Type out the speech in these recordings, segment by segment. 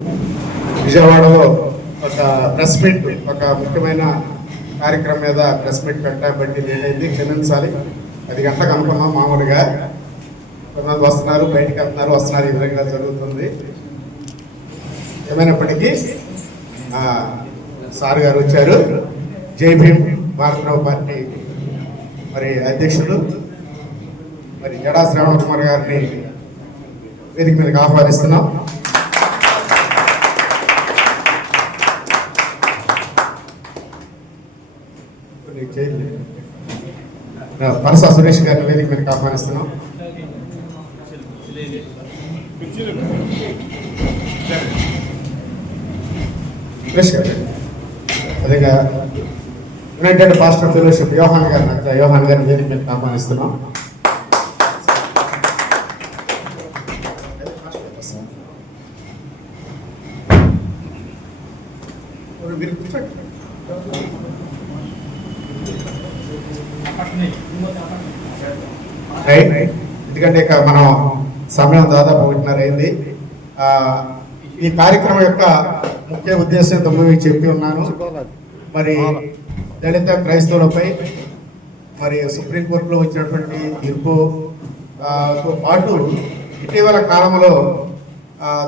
విజయవాడలో ఒక press meet, ఒక ముఖ్యమైన కార్యక్రమం మీద ప్రెస్ మీట్ పెట్టబట్టి లేట్ అయింది, క్షమించాలి. 10 గంటలకు అనుకున్నాం. మామూలుగా కొంతమంది వస్తున్నారు, బయటికి వెళ్తున్నారు, వస్తున్నారు, ఈ విధంగా జరుగుతుంది. ఏమైనప్పటికీ సార్ గారు వచ్చారు. జై భీమ్ భారతరావు పార్టీ మరి అధ్యక్షులు మరి జడా శ్రావణ్ కుమార్ గారిని వేదిక మీదకి ఆహ్వానిస్తున్నాం. పరసా సురేష్ గారిని వేదిక మీదకి ఆహ్వానిస్తున్నాం. సురేష్ గారు అదేగా యునైటెడ్ పాస్టర్ ఫెలోషిప్ యోహాన్ గారిని వేదిక మీదకి ఆహ్వానిస్తున్నాం. ఎందుకంటే ఇక మనం సమయం దాదాపు 1:30 అయింది. ఈ కార్యక్రమం యొక్క ముఖ్య ఉద్దేశంతో మీకు చెప్పి ఉన్నాను. మరి దళిత క్రైస్తవులపై మరి సుప్రీంకోర్టులో వచ్చినటువంటి తీర్పుతో పాటు ఇటీవల కాలంలో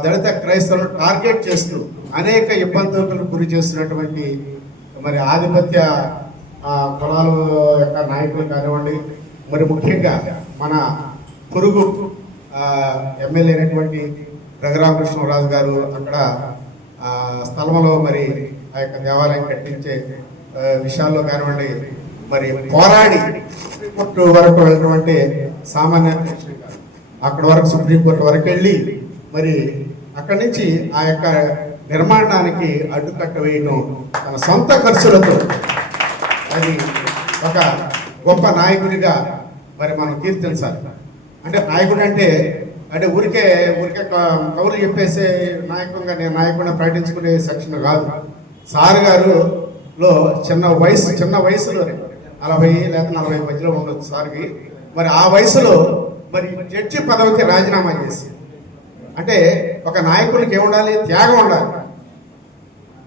దళిత క్రైస్తవులను టార్గెట్ చేస్తూ అనేక ఇబ్బందులకు గురి చేస్తున్నటువంటి మరి ఆధిపత్య కులాల యొక్క నాయకులు కానివ్వండి, మరి ముఖ్యంగా మన పొరుగు ఎమ్మెల్యే అయినటువంటి రఘురామకృష్ణరాజు గారు అక్కడ స్థలంలో మరి ఆ యొక్క దేవాలయం కట్టించే విషయాల్లో కానివ్వండి, మరి పోరాడి సుప్రీంకోర్టు వరకు వెళ్ళినటువంటి సామాన్య అక్కడ వరకు సుప్రీంకోర్టు వరకు వెళ్ళి మరి అక్కడి నుంచి ఆ యొక్క నిర్మాణానికి అడ్డుకట్ట వేయడం తన సొంత ఖర్చులతో, అది ఒక గొప్ప నాయకుడిగా మరి మనం కీర్తించాలి. అంటే నాయకుడు అంటే ఊరికే కవులు చెప్పేసే నాయకుడిగా నేను నాయకుడిని ప్రకటించుకునే సెక్షన్ కాదు. సార్ గారులో చిన్న వయసులోనే 40 లేదా 40 మధ్యలో ఉండొచ్చు సార్కి. మరి ఆ వయసులో మరి జడ్జి పదవికి రాజీనామా చేసి, అంటే ఒక నాయకుడికి ఏముండాలి? త్యాగం ఉండాలి.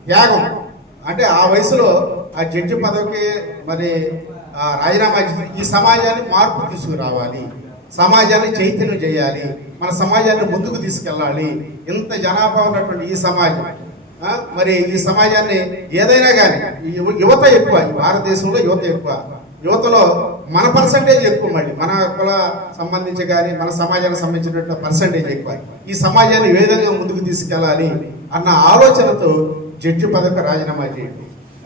త్యాగం అంటే ఆ వయసులో ఆ జడ్జి పదవికి మరి రాజీనామా చేసి ఈ సమాజాన్ని మార్పు తీసుకురావాలి, సమాజాన్ని చైతన్యం చేయాలి, మన సమాజాన్ని ముందుకు తీసుకెళ్ళాలి. ఇంత జనాభా ఉన్నటువంటి ఈ సమాజం, మరి ఈ సమాజాన్ని ఏదైనా కానీ యువత ఎక్కువ, భారతదేశంలో యువత ఎక్కువ, యువతలో మన పర్సంటేజ్ ఎక్కువ, మళ్ళీ మన కుల సంబంధించి కానీ మన సమాజానికి సంబంధించినటువంటి పర్సంటేజ్ ఎక్కువ. ఈ సమాజాన్ని ఏ విధంగా ముందుకు తీసుకెళ్ళాలి అన్న ఆలోచనతో జడ్జి పదవికి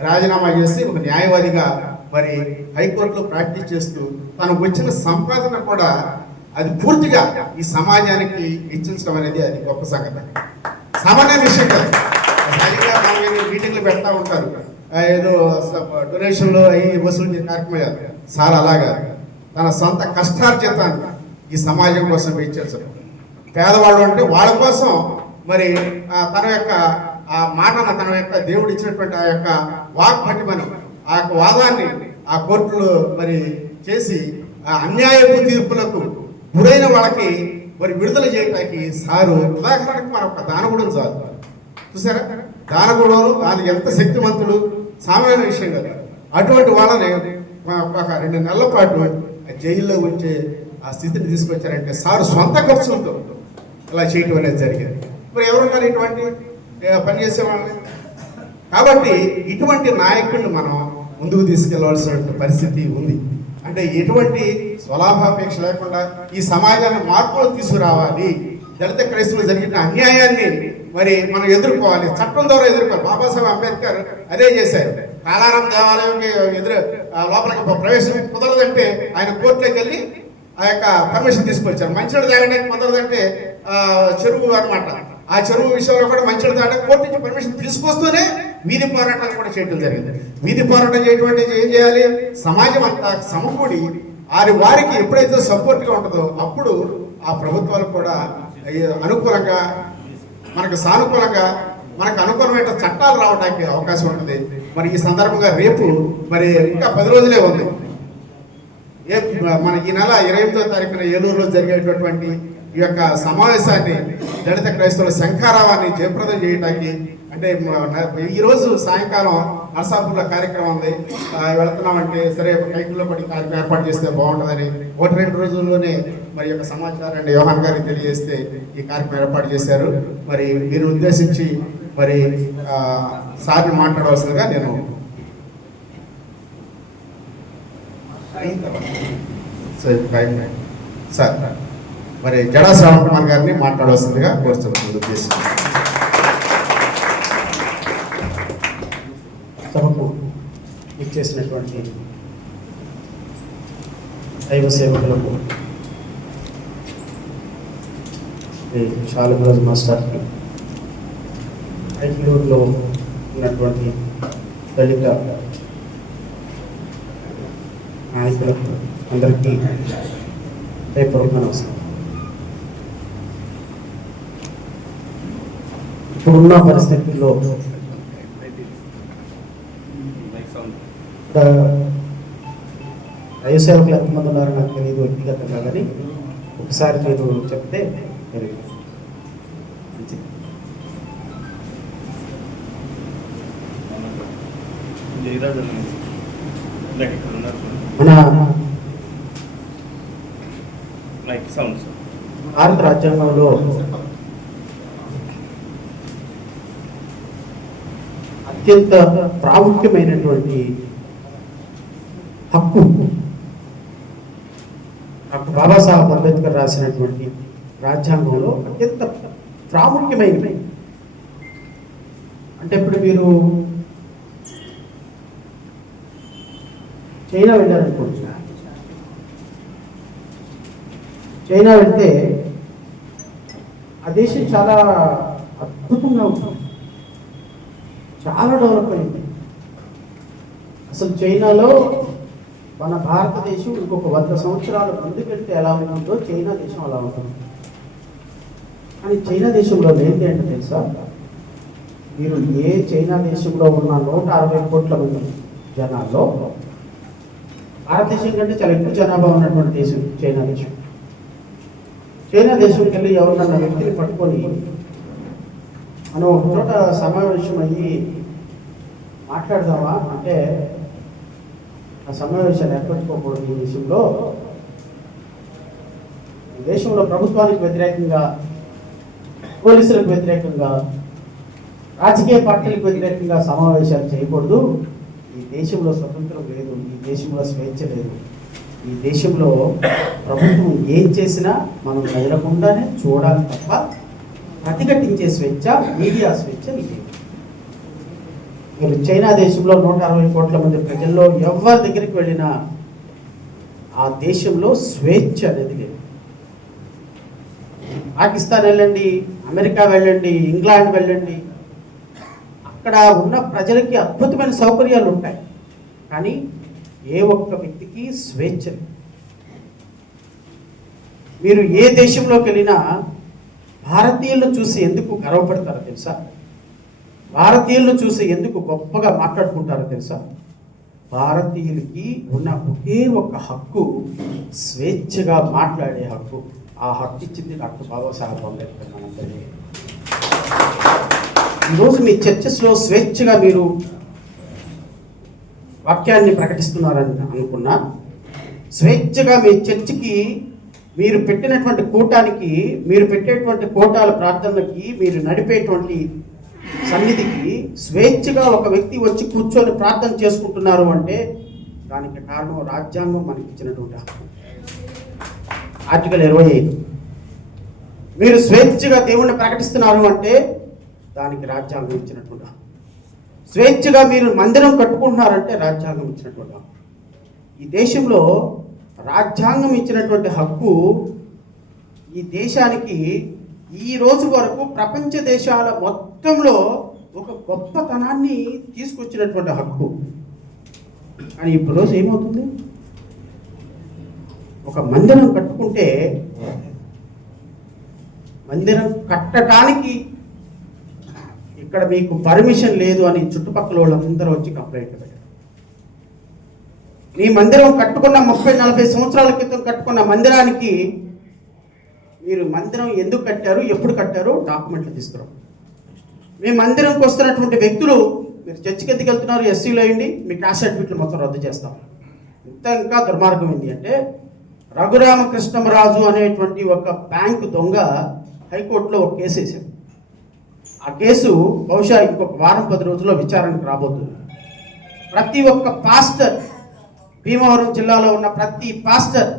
రాజీనామా చేసి ఒక న్యాయవాదిగా మరి హైకోర్టులో ప్రాక్టీస్ చేస్తూ తనకు వచ్చిన సంపాదన కూడా అది పూర్తిగా ఈ సమాజానికి ఇచ్చించడం అనేది అది గొప్ప సంగతి, సామాన్య విషయం కాదు. మీటింగ్లు పెడతా ఉంటారు, ఏదో డొనేషన్లో అవి వసూలు చేసే కార్యక్రమం. సార్ అలాగా తన సొంత కష్టార్జితాన్ని ఈ సమాజం కోసం వెచ్చించడం. పేదవాళ్ళు అంటే వాళ్ళ కోసం మరి తన యొక్క ఆ మాటను, తన యొక్క దేవుడు ఇచ్చినటువంటి ఆ యొక్క వాక్పటిమను, ఆ యొక్క వాదాన్ని ఆ కోర్టులో మరి చేసి ఆ అన్యాయపు తీర్పులకు గురైన వాళ్ళకి మరి విడుదల చేయడానికి సారు ఉదాహరణకు మన ఒక దానగుడు చాలు. చూసారా, దానగుడు అది ఎంత శక్తివంతుడు, సామాన్య విషయం కదా. అటువంటి వాళ్ళని ఒక 2 నెలల పాటు జైల్లో ఉంచే ఆ స్థితిని తీసుకొచ్చారంటే సారు సొంత ఖర్చులతో ఇలా చేయటం అనేది జరిగింది. మరి ఎవరున్నారు ఇటువంటి పనిచేసే వాళ్ళని? కాబట్టి ఇటువంటి నాయకుడిని మనం ముందుకు తీసుకెళ్లవలసిన పరిస్థితి ఉంది. అంటే ఎటువంటి స్వలాభాపేక్ష లేకుండా ఈ సమాజాన్ని మార్పులు తీసుకురావాలి. దళిత క్రైస్తవులు జరిగిన అన్యాయాన్ని మరి మనం ఎదుర్కోవాలి, చట్టం ద్వారా ఎదుర్కోవాలి. బాబాసాహెబ్ అంబేద్కర్ అదే చేశారు. కాళారాం దేవాలయంకి లోపలికి ప్రవేశం కుదరదంటే ఆయన కోర్టులోకి వెళ్ళి ఆ యొక్క పర్మిషన్ తీసుకొచ్చారు. మంచినీళ్ళు తాగడానికి కుదరదంటే చెరువు అనమాట, ఆ చెరువు విషయంలో కూడా మంచినీళ్ళు తాగడానికి కోర్టు నుంచి పర్మిషన్ తీసుకొస్తూనే వీధి పోరాటాలు కూడా చేయడం జరిగింది. వీధి పోరాటం చేయడం ఏం చేయాలి? సమాజం అంతా సమకూడి వారికి ఎప్పుడైతే సపోర్ట్గా ఉంటుందో అప్పుడు ఆ ప్రభుత్వాలు కూడా అనుకూలంగా, మనకు సానుకూలంగా, మనకు అనుకూలమైన చట్టాలు రావడానికి అవకాశం ఉంటుంది. మరి ఈ సందర్భంగా రేపు మరి ఇంకా 10 రోజులే ఉంది. మన ఈ నెల 28వ తారీఖున ఏలూరులో జరిగేటటువంటి ఈ యొక్క సమావేశాన్ని దళిత క్రైస్తవుల శంఖారావాన్ని జయప్రదం చేయడానికి అంటే ఈరోజు సాయంకాలం నర్సాపూర్లో కార్యక్రమం ఉంది, వెళుతున్నామంటే సరే కైకుల్లో పడి కార్యక్రమం ఏర్పాటు చేస్తే బాగుంటుందని 1-2 రోజుల్లోనే మరి యొక్క సమాచారాన్ని యోహాన్ గారికి తెలియజేస్తే ఈ కార్యక్రమం ఏర్పాటు చేశారు. మరి మీరు ఉద్దేశించి మరి సార్ని మాట్లాడవలసిందిగా నేను సార్ మరి జడా శ్రావణ్ కుమార్ గారిని మాట్లాడవలసిందిగా కోరుతున్నాను. ఉద్దేశం సభకు ఇచ్చేసినటువంటి దైవ సేవకులకు షాలురాజు మాస్టర్కి, ఐక్యూరులో ఉన్నటువంటి దళిత నాయకులకు అందరికీ హృదయపూర్వక నమస్కారం. ఇప్పుడున్న పరిస్థితుల్లో దైవ సేవకులు ఎంతమంది ఉన్నారో నాకు తెలియదు వ్యక్తిగతంగా, కానీ ఒకసారి మీరు చెప్తే మంచిది. మన భారత రాజ్యాంగంలో అత్యంత ప్రాముఖ్యమైనటువంటి హక్కు డాక్టర్ బాబాసాహెబ్ అంబేద్కర్ రాసినటువంటి రాజ్యాంగంలో అత్యంత ప్రాముఖ్యమైనవి. అంటే ఇప్పుడు మీరు చైనా వెళ్ళారనుకోండి, చైనా వెళ్తే ఆ దేశం చాలా అద్భుతంగా ఉంటుంది, చాలా డెవలప్ అయింది. అసలు చైనాలో మన భారతదేశం ఇంకొక 100 సంవత్సరాల ముందుకెళ్తే ఎలా ఉంటుందో చైనా దేశం అలా ఉంటుంది. కానీ చైనా దేశంలో ఏంటి అంటే తెలుసా, మీరు ఏ చైనా దేశంలో ఉన్న 160 కోట్ల మంది జనాల్లో భారతదేశం కంటే చాలా ఎక్కువ జనాభా ఉన్నటువంటి దేశం చైనా దేశం. చైనా దేశంకి వెళ్ళి ఎవరినన్నా వ్యక్తిని పట్టుకొని మనం ఒక చోట సమావేశం అయ్యి మాట్లాడదామా అంటే ఆ సమావేశాన్ని ఏర్పరచుకోకూడదు. ఈ దేశంలో ప్రభుత్వానికి వ్యతిరేకంగా, పోలీసులకు వ్యతిరేకంగా, రాజకీయ పార్టీలకు వ్యతిరేకంగా సమావేశాలు చేయకూడదు. ఈ దేశంలో స్వతంత్రం లేదు, ఈ దేశంలో స్వేచ్ఛ లేదు, ఈ దేశంలో ప్రభుత్వం ఏం చేసినా మనం కదలకుండానే చూడాలి తప్ప ప్రతిఘటించే స్వేచ్ఛ, మీడియా స్వేచ్ఛ లేదు. మీరు చైనా దేశంలో 160 కోట్ల మంది ప్రజల్లో ఎవరి దగ్గరికి వెళ్ళినా ఆ దేశంలో స్వేచ్ఛ అనేది లేదు. పాకిస్తాన్ వెళ్ళండి, అమెరికా వెళ్ళండి, ఇంగ్లాండ్ వెళ్ళండి, అక్కడ ఉన్న ప్రజలకి అద్భుతమైన సౌకర్యాలు ఉంటాయి, కానీ ఏ ఒక్క వ్యక్తికి స్వేచ్ఛ. మీరు ఏ దేశంలోకి వెళ్ళినా భారతీయులను చూసి ఎందుకు గర్వపడతారో తెలుసా? భారతీయులను చూసి ఎందుకు గొప్పగా మాట్లాడుకుంటారో తెలుసా? భారతీయులకి ఉన్న ఒకే ఒక హక్కు స్వేచ్ఛగా మాట్లాడే హక్కు. ఆ హక్కు ఇచ్చింది డాక్టర్ బాబాసాహెబ్ అంబేద్కర్ మనందరికీ. ఈరోజు మీ చర్చెస్లో స్వేచ్ఛగా మీరు వాక్యాన్ని ప్రకటిస్తున్నారని అనుకున్నా, స్వేచ్ఛగా మీ చర్చికి మీరు పెట్టినటువంటి కూటానికి, మీరు పెట్టేటువంటి కోటాల ప్రార్థనలకి, మీరు నడిపేటువంటి సన్నిధికి స్వేచ్ఛగా ఒక వ్యక్తి వచ్చి కూర్చొని ప్రార్థన చేసుకుంటున్నారు అంటే దానికి కారణం రాజ్యాంగం మనకి ఇచ్చినటువంటి హక్కు. ఆర్టికల్ 25. మీరు స్వేచ్ఛగా దేవుణ్ణి ప్రకటిస్తున్నారు అంటే దానికి రాజ్యాంగం ఇచ్చినటువంటి హక్కు. స్వేచ్ఛగా మీరు మందిరం కట్టుకుంటున్నారంటే రాజ్యాంగం ఇచ్చినటువంటి హక్కు. ఈ దేశంలో రాజ్యాంగం ఇచ్చినటువంటి హక్కు ఈ దేశానికి ఈ రోజు వరకు ప్రపంచ దేశాల మొత్తంలో ఒక గొప్పతనాన్ని తీసుకొచ్చినటువంటి హక్కు. కానీ ఇప్పుడు రోజు ఏమవుతుంది? ఒక మందిరం కట్టుకుంటే మందిరం కట్టడానికి ఇక్కడ మీకు పర్మిషన్ లేదు అని చుట్టుపక్కల వాళ్ళందరూ వచ్చి కంప్లైంట్ పెట్టారు. మీ మందిరం కట్టుకున్న 30-40 సంవత్సరాల క్రితం కట్టుకున్న మందిరానికి మీరు మందిరం ఎందుకు కట్టారు, ఎప్పుడు కట్టారు, డాక్యుమెంట్లు తీసుకురావు. మీ మందిరంకి వస్తున్నటువంటి వ్యక్తులు మీరు చర్చికి ఎందుకు వెళ్తున్నారు, ఎస్సీలో అయ్యండి, మీ క్యాస్ట్ సర్టిఫికెట్లు మొత్తం రద్దు చేస్తాం. ఇంకా దుర్మార్గం ఏంటి అంటే రఘురామకృష్ణరాజు అనేటువంటి ఒక బ్యాంకు దొంగ హైకోర్టులో ఒక కేసు వేశాడు. ఆ కేసు బహుశా ఇంకొక వారం 10 రోజుల్లో విచారణకు రాబోతుంది. ప్రతి ఒక్క పాస్టర్, భీమవరం జిల్లాలో ఉన్న ప్రతి పాస్టర్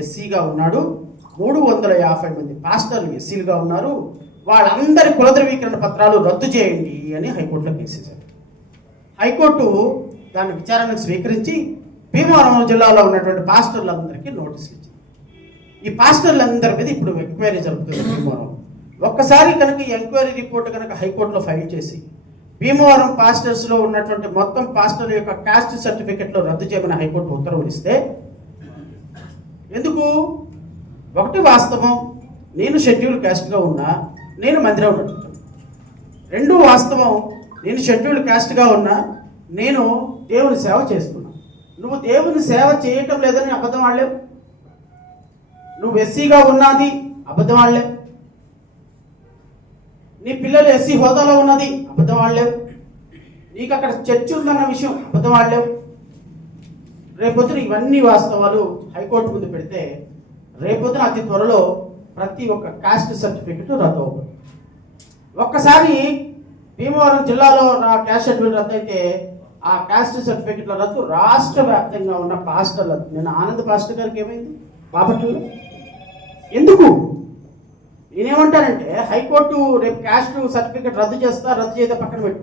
ఎస్సీగా ఉన్నాడు. 350 మంది పాస్టర్లు ఎస్సీలుగా ఉన్నారు. వాళ్ళందరి కుల ధృవీకరణ పత్రాలు రద్దు చేయండి అని హైకోర్టులో కేసేశారు. హైకోర్టు దాన్ని విచారణకు స్వీకరించి భీమవరం జిల్లాలో ఉన్నటువంటి పాస్టర్లందరికీ నోటీసులు ఇచ్చింది. ఈ పాస్టర్లందరి మీద ఇప్పుడు ఎంక్వైరీ జరుగుతుంది భీమవరం. ఒక్కసారి కనుక ఈ ఎంక్వైరీ రిపోర్ట్ కనుక హైకోర్టులో ఫైల్ చేసి భీమవరం పాస్టర్స్లో ఉన్నటువంటి మొత్తం పాస్టర్ యొక్క క్యాస్ట్ సర్టిఫికెట్లో రద్దు చేయమని హైకోర్టు ఉత్తర్వులు ఇస్తే, ఎందుకు? ఒకటి వాస్తవం, నేను షెడ్యూల్ క్యాస్ట్గా ఉన్నా, నేను మందిరం నడుపుతాను. 2 వాస్తవం, నేను షెడ్యూల్ క్యాస్ట్గా ఉన్నా, నేను దేవుని సేవ చేస్తున్నా. నువ్వు దేవుని సేవ చేయటం లేదని అబద్ధం ఆడలేవు. నువ్వు ఎస్సీగా ఉన్నది అబద్ధం ఆడలేవు. నీ పిల్లలు ఎస్సీ హోదాలో ఉన్నది అబద్ధం ఆడలేవు. నీకు అక్కడ చర్చ్ ఉందన్న విషయం అబద్ధం ఆడలేవు. రేపొద్దున ఇవన్నీ వాస్తవాలు హైకోర్టు ముందు పెడితే రేపొద్దున అతి త్వరలో ప్రతి ఒక్క కాస్ట్ సర్టిఫికెట్ రద్దు అవుతుంది. ఒక్కసారి భీమవరం జిల్లాలో క్యాస్ట్ సర్టిఫికెట్ రద్దు అయితే ఆ క్యాస్ట్ సర్టిఫికెట్ల రద్దు రాష్ట్ర వ్యాప్తంగా ఉన్న పాస్టర్ల, నేను ఆనంద్ పాస్టర్ గారికి ఏమైంది బాపట్లలో, ఎందుకు? నేనేమంటానంటే హైకోర్టు రేపు క్యాస్ట్ సర్టిఫికెట్ రద్దు చేస్తే పక్కన పెట్టు.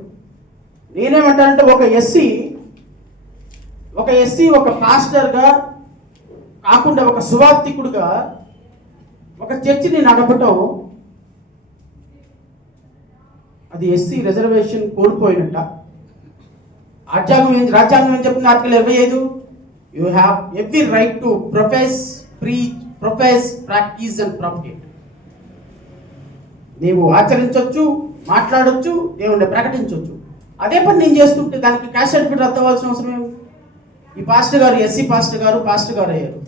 నేనేమంటానంటే ఒక ఎస్సీ ఒక పాస్టర్గా కాకుండా ఒక సువార్థికుడుగా ఒక చర్చిని నడపటం, అది ఎస్సీ రిజర్వేషన్ కోల్పోయినట్ట. రాజ్యాంగం ఏం చెప్తుంది? Article 25, you have every right to profess, preach, practice and propagate. నీవు ఆచరించవచ్చు, మాట్లాడవచ్చు, దేవుణ్ణి ప్రకటించవచ్చు. అదే పని నేను చేస్తుంటే దానికి క్యాస్ట్ సర్టిఫికేట్ రద్దు అవ్వాల్సిన అవసరం ఏమి? ఈ పాస్టర్ గారు ఎస్సీ పాస్టర్ గారు అయ్యారు.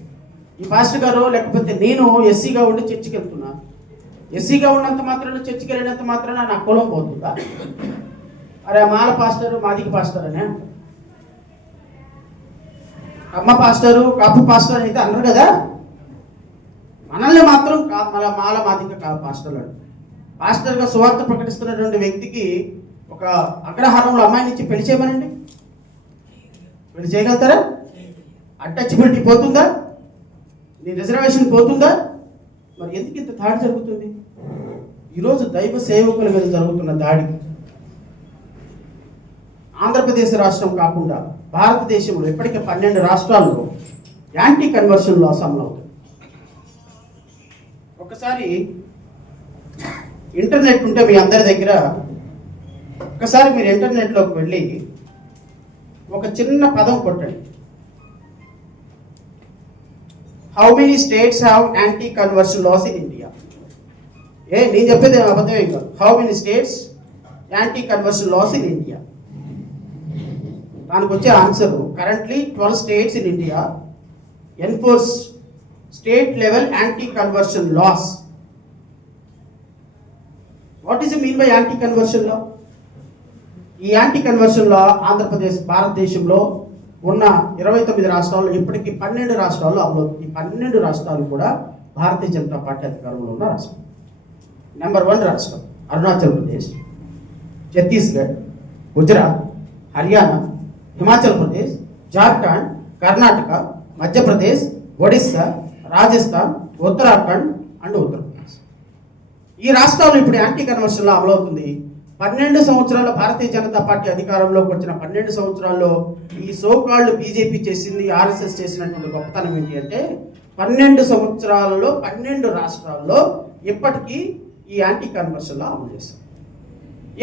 ఈ పాస్టర్ గారు లేకపోతే నేను ఎస్సీగా ఉండి చర్చికి వెళ్తున్నా. ఎస్సీగా ఉన్నంత మాత్రాన చర్చికి వెళ్ళినంత మాత్రాన నా కులం పోతుందా? అరే మాల పాస్టరు మాదిగ పాస్టర్ అనే, అమ్మ పాస్టరు కాపు పాస్టర్ అయితే అన్నారు కదా. మనల్ని మాత్రం మాల మాదిగ పాస్టర్లు అంటారు. పాస్టర్గా సువార్త ప్రకటిస్తున్నటువంటి వ్యక్తికి ఒక అగ్రహారంలో అమ్మాయిని ఇచ్చి పెళ్లి చేయమనండి, పెళ్లి చేయగలుగుతారా? అటచబిలిటీ పోతుందా? నీ రిజర్వేషన్ పోతుందా? మరి ఎందుకు ఇంత దాడి జరుగుతుంది? ఈరోజు దైవ సేవకుల మీద జరుగుతున్న దాడి ఆంధ్రప్రదేశ్ రాష్ట్రం కాకుండా భారతదేశంలో ఇప్పటికే 12 రాష్ట్రాల్లో యాంటీ కన్వర్షన్ లాస్ అమలు అవుతుంది. ఒకసారి ఇంటర్నెట్ ఉంటే మీ అందరి దగ్గర, ఒకసారి మీరు ఇంటర్నెట్లోకి వెళ్ళి ఒక చిన్న పదం కొట్టండి, how many states have anti conversion laws in India. నేను చెప్పేది అబద్ధం ఏం కాదు. How many states anti conversion laws in India. దానికి వచ్చే answer, currently 12 states in India enforce state level anti conversion laws. What is mean by anti conversion law? ఈ anti conversion లా ఆంధ్రప్రదేశ్ భారతదేశంలో ఉన్న 29 రాష్ట్రాల్లో ఇప్పటికీ 12 రాష్ట్రాల్లో అమలు. ఈ 12 రాష్ట్రాలు కూడా భారతీయ జనతా పార్టీ అధికారంలో ఉన్న రాష్ట్రం. నెంబర్ 1 రాష్ట్రం అరుణాచల్ ప్రదేశ్, ఛత్తీస్గఢ్, గుజరాత్, హర్యానా, హిమాచల్ ప్రదేశ్, జార్ఖండ్, కర్ణాటక, మధ్యప్రదేశ్, ఒడిస్సా, రాజస్థాన్, ఉత్తరాఖండ్ అండ్ ఉత్తరప్రదేశ్. ఈ రాష్ట్రాలు ఇప్పుడు యాంటీ కన్వర్షన్లో అమలవుతుంది. 12 సంవత్సరాల భారతీయ జనతా పార్టీ అధికారంలోకి వచ్చిన 12 సంవత్సరాల్లో ఈ సోకాల్డ్ బీజేపీ చేసింది, ఆర్ఎస్ఎస్ చేసినటువంటి గొప్పతనం ఏంటి అంటే 12 సంవత్సరాలలో 12 రాష్ట్రాల్లో ఇప్పటికీ ఈ యాంటీ కన్వర్షన్లా అమలు చేస్తారు.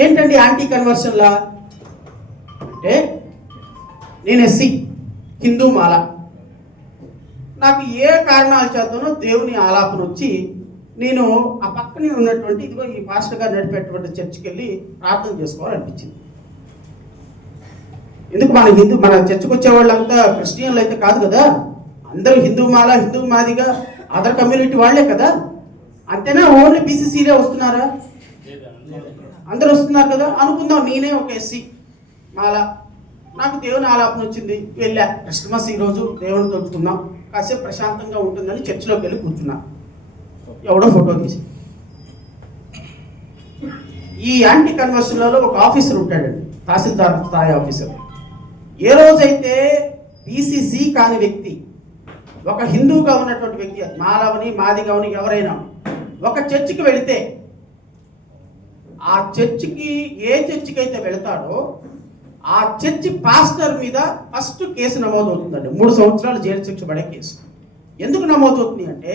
ఏంటండి యాంటీ కన్వర్షన్లా అంటే, నేను ఎస్సీ, హిందూ మాల, నాకు ఏ కారణాల చేతనో దేవుని ఆలాపన వచ్చి నేను ఆ పక్కనే ఉన్నటువంటి ఇదిగో ఈ పాస్టర్ గారు నడిపేటువంటి చర్చికి వెళ్ళి ప్రార్థన చేసుకోవాలనిపించింది. ఎందుకు మన చర్చికి వచ్చే వాళ్ళంతా క్రిస్టియన్లు అయితే కాదు కదా, అందరూ హిందూ మాదిగా అదర్ కమ్యూనిటీ వాళ్ళే కదా. అంతేనా? ఓన్లీ బీసీసీలే వస్తున్నారా? అందరూ వస్తున్నారు కదా. అనుకుందాం నేనే ఒక ఎస్సీ మాల, నాకు దేవుని ఆలాపన వచ్చింది, వెళ్ళా క్రిస్మస్ ఈరోజు దేవుని తలుచుకుందాం, కాసేపు ప్రశాంతంగా ఉంటుందని చర్చిలోకి వెళ్ళి కూర్చున్నా. ఎవడో ఫోటో తీసి, ఈ యాంటీ కన్వర్షన్లలో ఒక ఆఫీసర్ ఉంటాడండి, తహసీల్దార్ స్థాయి ఆఫీసర్. ఏ రోజైతే బీసీసీ కాని వ్యక్తి, ఒక హిందువుగా ఉన్నటువంటి వ్యక్తి, మాలవని మాదిగవని ఎవరైనా ఒక చర్చికి వెళితే, ఆ చర్చికి ఏ చర్చికి అయితే వెళతాడో ఆ చర్చి పాస్టర్ మీద ఫస్ట్ కేసు నమోదవుతుందండి. 3 సంవత్సరాలు జైలు శిక్ష పడే కేసు. ఎందుకు నమోదవుతుంది అంటే,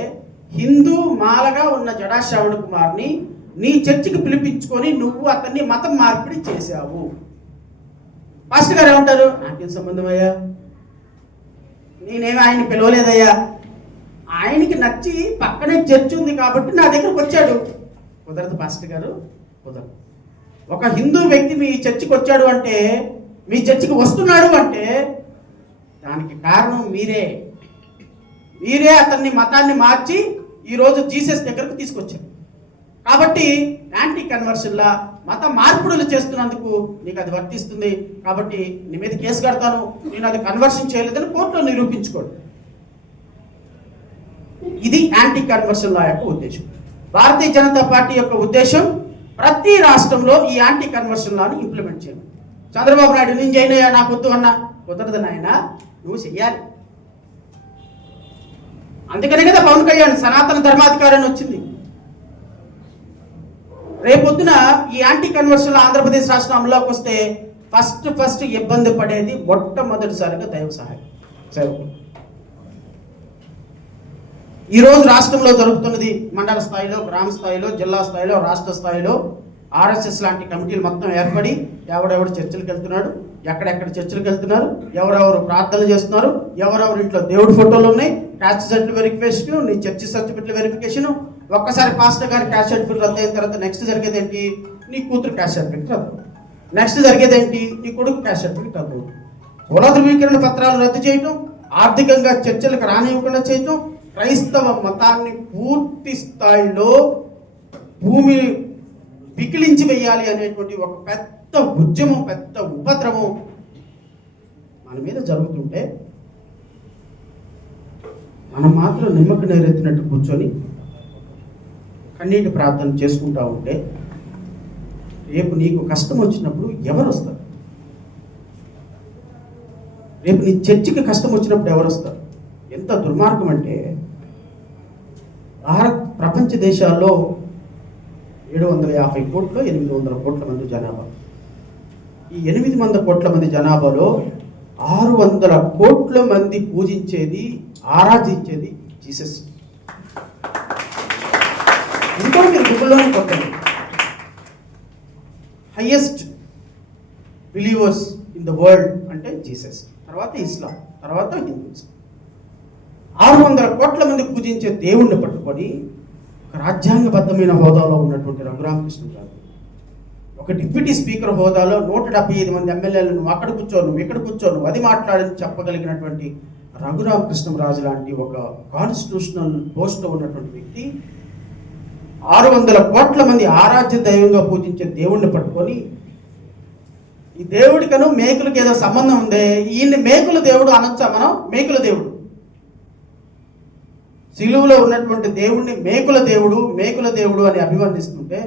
హిందూ మాలగా ఉన్న జడా శ్రావణ కుమార్ని నీ చర్చికి పిలిపించుకొని నువ్వు అతన్ని మతం మార్పిడి చేశావు. పాస్టర్ గారు ఏమంటారు? నాకేం సంబంధం అయ్యా, నేనేమి ఆయన్ని పిలవలేదయ్యా, ఆయనకి నచ్చి పక్కనే చర్చి ఉంది కాబట్టి నా దగ్గరకు వచ్చాడు. కుదరదు పాస్టర్ గారు, కుదరదు. ఒక హిందూ వ్యక్తి మీ చర్చికి వచ్చాడు అంటే, మీ చర్చికి వస్తున్నాడు అంటే దానికి కారణం మీరే అతన్ని మతాన్ని మార్చి ఈరోజు జీసస్ దగ్గరకు తీసుకొచ్చారు. కాబట్టి యాంటీ కన్వర్షన్లా మత మార్పుడులు చేస్తున్నందుకు నీకు అది వర్తిస్తుంది. కాబట్టి నీ మీద కేసు కడతాను, నేను అది కన్వర్షన్ చేయలేదని కోర్టులో నిరూపించుకోడు. ఇది యాంటీ కన్వర్షన్ లా యొక్క ఉద్దేశం. భారతీయ జనతా పార్టీ యొక్క ఉద్దేశం ప్రతి రాష్ట్రంలో ఈ యాంటీ కన్వర్షన్ లాను ఇంప్లిమెంట్ చేయాలి. చంద్రబాబు నాయుడు నేను చేయనయ్యా, నాకు వద్దు అన్నా, కుదరదు నాయన, నువ్వు చెయ్యాలి. అందుకనే కదా పవన్ కళ్యాణ్ సనాతన ధర్మాధికారాన్ని వచ్చింది. రేపొద్దున ఈ యాంటీ కన్వర్షన్ ఆంధ్రప్రదేశ్ రాష్ట్రం అమలులోకి వస్తే ఫస్ట్ ఇబ్బంది పడేది మొట్టమొదటిసారిగా దైవ సహాయం సేవకులు. ఈరోజు రాష్ట్రంలో జరుగుతున్నది మండల స్థాయిలో, గ్రామ స్థాయిలో, జిల్లా స్థాయిలో, రాష్ట్ర స్థాయిలో ఆర్ఎస్ఎస్ లాంటి కమిటీలు మొత్తం ఏర్పడి ఎవడెవడు చర్చలకు వెళ్తున్నాడు, ఎక్కడెక్కడ చర్చలకు వెళ్తున్నారు, ఎవరెవరు ప్రార్థనలు చేస్తున్నారు, ఎవరెవరి ఇంట్లో దేవుడి ఫోటోలు ఉన్నాయి, క్యాస్ట్ సర్టిఫికేట్ వెరిఫికేషన్, నీ చర్చి సర్టిఫికేట్ల వెరిఫికేషన్. ఒక్కసారి పాస్టర్ గారి క్యాస్ట్ సర్టిఫికేట్ రద్దు అయిన తర్వాత నెక్స్ట్ జరిగేది ఏంటి? నీ కూతురు క్యాస్ట్ సర్టిఫికేట్ రద్దు. నెక్స్ట్ జరిగేది ఏంటి? నీ కొడుకు క్యాస్ట్ సర్టిఫికేట్ రద్దు. కుల ధృవీకరణ పత్రాలు రద్దు చేయటం, ఆర్థికంగా చర్చలకు రానివ్వకుండా చేయటం, క్రైస్తవ మతాన్ని పూర్తి స్థాయిలో భూమి పికిలించి వేయాలి అనేటువంటి ఒక పెద్ద ఉద్యమం, పెద్ద ఉపద్రవం మన మీద జరుగుతుంటే మనం మాత్రం నిమ్మకు నీరెత్తినట్టు కూర్చొని కన్నీటి ప్రార్థన చేసుకుంటా ఉంటే రేపు నీకు కష్టం వచ్చినప్పుడు ఎవరు వస్తారు? రేపు నీ చర్చికి కష్టం వచ్చినప్పుడు ఎవరు వస్తారు? ఎంత దుర్మార్గం అంటే, ప్రపంచ దేశాల్లో 750 కోట్లు 800 కోట్ల మంది జనాభా. ఈ 800 కోట్ల మంది జనాభాలో 600 కోట్ల మంది పూజించేది, ఆరాధించేది జీసస్. ఇది కూడా మీరు గూగుల్లోనే కొట్టండి. Highest believers in the world అంటే జీసస్, తర్వాత ఇస్లాం, తర్వాత హిందూయిజం. 600 కోట్ల మంది పూజించే దేవుణ్ణి పట్టుకొని ఒక రాజ్యాంగబద్ధమైన హోదాలో ఉన్నటువంటి రఘురామకృష్ణరాజు, ఒక డిప్యూటీ స్పీకర్ హోదాలో 175 మంది ఎమ్మెల్యేలు నువ్వు అక్కడ కూర్చో, నువ్వు ఇక్కడ కూర్చో, నువ్వు అది మాట్లాడని చెప్పగలిగినటువంటి రఘురామకృష్ణరాజు లాంటి ఒక కాన్స్టిట్యూషనల్ పోస్ట్లో ఉన్నటువంటి వ్యక్తి 600 కోట్ల మంది ఆరాధ్య దైవంగా పూజించే దేవుణ్ణి పట్టుకొని, ఈ దేవుడికను మేకులకి ఏదో సంబంధం ఉందే, ఈయన్ని మేకుల దేవుడు అనొచ్చా మనం? మేకుల దేవుడు, సిలువలో ఉన్నటువంటి దేవుణ్ణి మేకుల దేవుడు అని అభివర్ణిస్తుంటే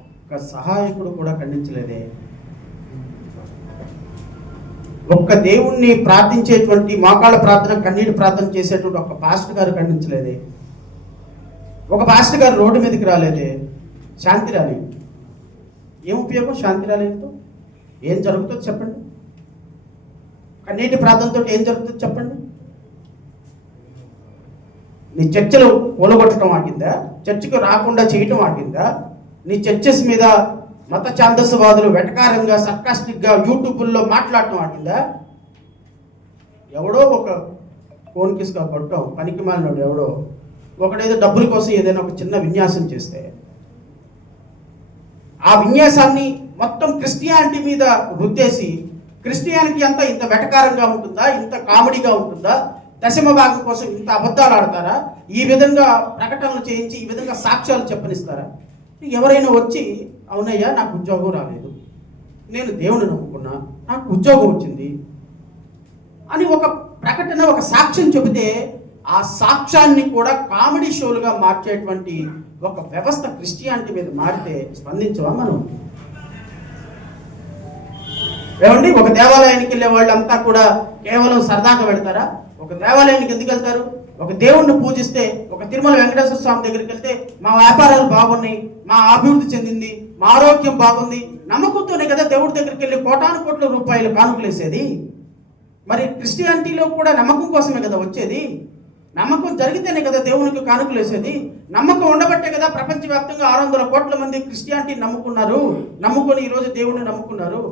ఒక్క సహాయకుడు కూడా ఖండించలేదే. ఒక్క దేవుణ్ణి ప్రార్థించేటువంటి మోకాళ్ళ ప్రార్థన, కన్నీటి ప్రార్థన చేసేటువంటి ఒక్క పాస్టర్ గారు ఖండించలేదే. ఒక పాస్టర్ గారు రోడ్డు మీదకి రాలేదే. శాంతి రాలి, ఏం ఉపయోగం? శాంతి రాలేతో ఏం జరుగుతుందో చెప్పండి? కన్నీటి ప్రార్థనతో ఏం జరుగుతుందో చెప్పండి? నీ చర్చలు కూలగొట్టడం ఆగిందా? చర్చకు రాకుండా చేయటం ఆగిందా? నీ చర్చెస్ మీద మత ఛాందస్వాదులు వెటకారంగా, సర్కాస్టిక్గా యూట్యూబ్లో మాట్లాడటం ఆగిందా? ఎవడో ఒక ఫోన్ కిస్గా కొట్టడం, పనికి మాలినోడు ఎవడో ఒకడేదో డబ్బుల కోసం ఏదైనా ఒక చిన్న విన్యాసం చేస్తే ఆ విన్యాసాన్ని మొత్తం క్రిస్టియానిటీ మీద రుద్దేసి, క్రిస్టియానిటీ అంతా ఇంత వెటకారంగా ఉంటుందా, ఇంత కామెడీగా ఉంటుందా, దశమ భాగం కోసం ఇంత అబద్ధాలు ఆడతారా? ఈ విధంగా ప్రకటనలు చేయించి ఈ విధంగా సాక్ష్యాలు చెప్పనిస్తారా? ఎవరైనా వచ్చి అవునయ్యా నాకు ఉద్యోగం రాలేదు, నేను దేవుని నమ్ముకున్నా, నాకు ఉద్యోగం వచ్చింది అని ఒక ప్రకటన, ఒక సాక్ష్యం చెబితే ఆ సాక్ష్యాన్ని కూడా కామెడీ షోలుగా మార్చేటువంటి ఒక వ్యవస్థ క్రిస్టియానిటీ మీద మారితే స్పందించవా మనం? ఏమండి, ఒక దేవాలయానికి వెళ్ళే వాళ్ళంతా కూడా కేవలం సరదాగా పెడతారా? ఒక దేవాలయానికి ఎందుకు వెళ్తారు? ఒక దేవుణ్ణి పూజిస్తే, ఒక తిరుమల వెంకటేశ్వర స్వామి దగ్గరికి వెళ్తే మా వ్యాపారాలు బాగున్నాయి, మా అభివృద్ధి చెందింది, మా ఆరోగ్యం బాగుంది, నమ్మకంతోనే కదా దేవుడి దగ్గరికి వెళ్ళి కోటాను కోట్ల రూపాయలు కానుకలేసేది. మరి క్రిస్టియానిటీలో కూడా నమ్మకం కోసమే కదా వచ్చేది. నమ్మకం జరిగితేనే కదా దేవునికి కానుకలు వేసేది. నమ్మకం ఉండబట్టే కదా ప్రపంచవ్యాప్తంగా 600 కోట్ల మంది క్రిస్టియానిటీని నమ్ముకొని ఈరోజు దేవుడిని నమ్ముకున్నారు.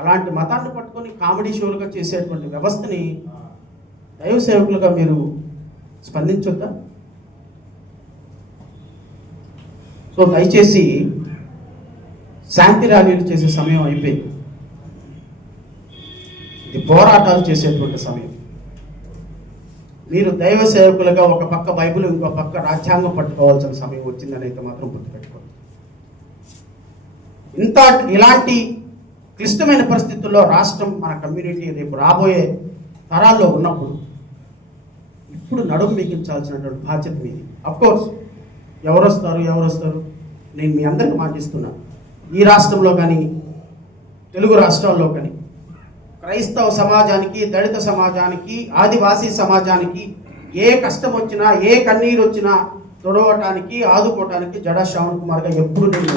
అలాంటి మతాన్ని పట్టుకొని కామెడీ షోలుగా చేసేటువంటి వ్యవస్థని దైవ సేవకులుగా మీరు స్పందించొద్దా? సో దయచేసి శాంతి ర్యాలీలు చేసే సమయం అయిపోయింది. ఇది పోరాటాలు చేసేటువంటి సమయం. మీరు దైవ సేవకులుగా ఒక పక్క బైబిల్, ఇంకో పక్క రాజ్యాంగం పట్టుకోవాల్సిన సమయం వచ్చిందని అయితే మాత్రం గుర్తుపెట్టుకోండి. ఇలాంటి క్లిష్టమైన పరిస్థితుల్లో రాష్ట్రం, మన కమ్యూనిటీ రేపు రాబోయే తరాల్లో ఉన్నప్పుడు ఇప్పుడు నడుము బిగించాల్సినటువంటి బాధ్యత మీది. అఫ్కోర్స్ ఎవరు వస్తారు నేను మీ అందరికీ మాటిస్తున్నాను. ఈ రాష్ట్రంలో కానీ తెలుగు రాష్ట్రాల్లో కానీ క్రైస్తవ సమాజానికి, దళిత సమాజానికి, ఆదివాసీ సమాజానికి ఏ కష్టం వచ్చినా, ఏ కన్నీరు వచ్చినా తొడవటానికి, ఆదుకోవటానికి జడా శ్రావణ్ కుమార్గా ఎప్పుడు నేను